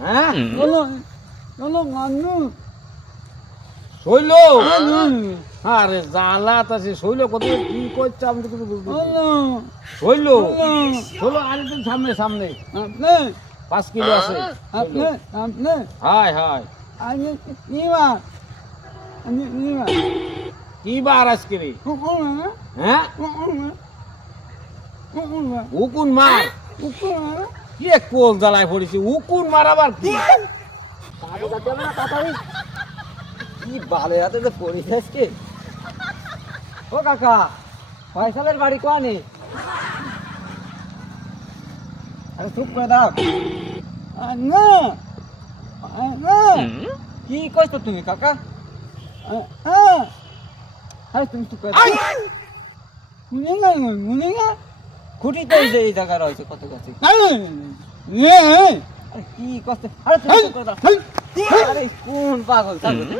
হ্যাঁ শৈল আরে জ্বালা তাছে শৈল কত কি করছে আমি তো কিছু বুঝতে শৈল শৈল আরেকদিন সামনে সামনে 5 কিলো আছে হাই হাই কি বার আজকে রে হ্যাঁ উকুন মার কি এক কোল জ্বালায় পড়েছি উকুন মার আবার কি কি বালে হাতে তো পড়িস আজকে ও কাকা ফয়সালের বাড়ি কোয়ানে আরে চুপ করে দাও কি কইছো তুমি কাকা আরে তুমি চুপ করে দাও খুঁটি তো এই জায়গা রয়েছে কত কাছে কি কষ্ট আরে তুমি চুপ করে দাও আরে কোন পাগল ছাগল